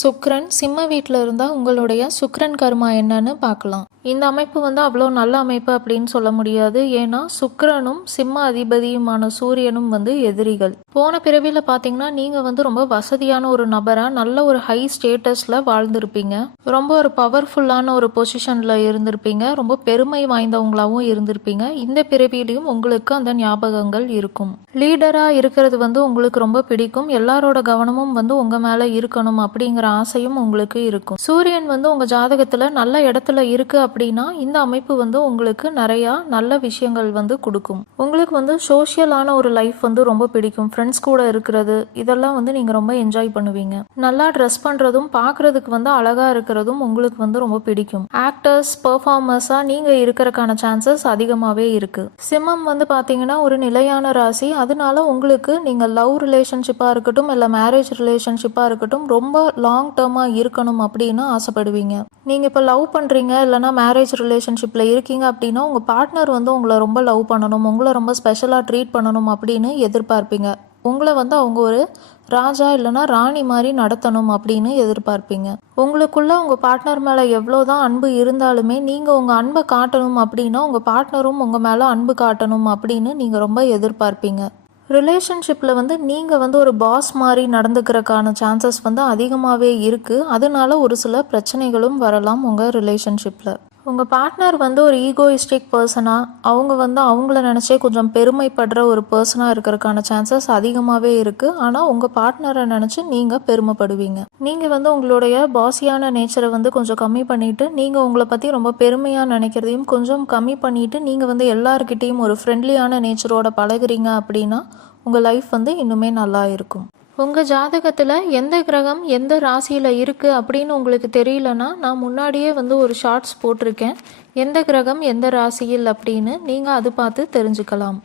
சுக்கிரன் சிம்ம வீட்டில் இருந்தால் உங்களுடைய சுக்கிரன் கர்மா என்னன்னு பார்க்கலாம். இந்த அமைப்பு அவ்வளோ நல்ல அமைப்பு அப்படின்னு சொல்ல முடியாது. ஏன்னா சுக்கிரனும் சிம்ம அதிபதியுமான சூரியனும் எதிரிகள். போன பிறவியில் பார்த்தீங்கன்னா நீங்கள் ரொம்ப வசதியான ஒரு நபராக நல்ல ஒரு ஹை ஸ்டேட்டஸில் வாழ்ந்திருப்பீங்க. ரொம்ப ஒரு பவர்ஃபுல்லான ஒரு பொசிஷனில் இருந்திருப்பீங்க. ரொம்ப பெருமை வாய்ந்தவங்களாகவும் இருந்திருப்பீங்க. இந்த பிறவியிலையும் உங்களுக்கு அந்த ஞாபகங்கள் இருக்கும். லீடராக இருக்கிறது உங்களுக்கு ரொம்ப பிடிக்கும். எல்லாரோட கவனமும் உங்கள் மேலே இருக்கணும் அப்படிங்கிற ஆசையும் உங்களுக்கு இருக்கும். சூரியன் உங்கள் ஜாதகத்தில் நல்ல இடத்துல இருக்கு அப்படின்னா இந்த அமைப்பு உங்களுக்கு நிறையா நல்ல விஷயங்கள் கொடுக்கும். உங்களுக்கு சோஷியலான ஒரு லைஃப் ரொம்ப பிடிக்கும். ஃப்ரெண்ட்ஸ் கூட இருக்கிறது இதெல்லாம் நீங்கள் ரொம்ப என்ஜாய் பண்ணுவீங்க. நல்லா ட்ரெஸ் பண்ணுறதும் பார்க்குறதுக்கு அழகாக இருக்கிறதும் உங்களுக்கு ரொம்ப பிடிக்கும். ஆக்டர்ஸ் பெர்ஃபார்மர்ஸாக நீங்கள் இருக்கிறக்கான சான்சஸ் அதிகமாகவே இருக்குது. சிம்மம் பார்த்தீங்கன்னா ஒரு நிலையான ராசி. அதனால உங்களுக்கு நீங்கள் லவ் ரிலேஷன்ஷிப்பாக இருக்கட்டும் இல்லை மேரேஜ் ரிலேஷன்ஷிப்பாக இருக்கட்டும் ரொம்ப லாங் டேர்மாக இருக்கணும் அப்படின்னு ஆசைப்படுவீங்க. நீங்கள் இப்போ லவ் பண்ணுறீங்க இல்லைனா மேரேஜ் ரிலேஷன்ஷிப்பில் இருக்கீங்க அப்படின்னா உங்கள் பார்ட்னர் உங்களை ரொம்ப லவ் பண்ணணும், உங்களை ரொம்ப ஸ்பெஷலாக ட்ரீட் பண்ணணும் அப்படின்னு எதிர்பார்ப்பீங்க. உங்களை அவங்க ஒரு ராஜா இல்லைனா ராணி மாதிரி நடத்தணும் அப்படின்னு எதிர்பார்ப்பீங்க. உங்களுக்குள்ள உங்கள் பார்ட்னர் மேலே எவ்வளோதான் அன்பு இருந்தாலுமே நீங்கள் உங்கள் அன்பை காட்டணும் அப்படின்னா உங்கள் பார்ட்னரும் உங்கள் மேலே அன்பு காட்டணும் அப்படின்னு நீங்கள் ரொம்ப எதிர்பார்ப்பீங்க. ரிலேஷன்ஷிப்பில் நீங்கள் ஒரு பாஸ் மாதிரி நடந்துக்கிறக்கான சான்சஸ் அதிகமாகவே இருக்குது. அதனால ஒரு சில பிரச்சனைகளும் வரலாம் உங்கள் ரிலேஷன்ஷிப்பில். உங்கள் பார்ட்னர் ஒரு ஈகோயிஸ்டிக் பர்சனாக அவங்க அவங்கள நினச்சே கொஞ்சம் பெருமைப்படுற ஒரு பர்சனாக இருக்கிறதுக்கான சான்சஸ் அதிகமாகவே இருக்குது. ஆனால் உங்கள் பார்ட்னரை நினச்சி நீங்கள் பெருமைப்படுவீங்க. நீங்கள் உங்களுடைய பாசியான நேச்சரை கொஞ்சம் கம்மி பண்ணிவிட்டு நீங்கள் உங்களை பற்றி ரொம்ப பெருமையாக நினைக்கிறதையும் கொஞ்சம் கம்மி பண்ணிவிட்டு நீங்கள் எல்லாருக்கிட்டேயும் ஒரு ஃப்ரெண்ட்லியான நேச்சரோட பழகுறீங்க அப்படின்னா உங்கள் லைஃப் இன்னுமே நல்லா இருக்கும். உங்கள் ஜாதகத்தில் எந்த கிரகம் எந்த ராசியில் இருக்குது அப்படின்னு உங்களுக்கு தெரியலனா நான் முன்னாடியே ஒரு ஷார்ட்ஸ் போட்டிருக்கேன். எந்த கிரகம் எந்த ராசியில் அப்படின்னு நீங்கள் அது பார்த்து தெரிஞ்சுக்கலாம்.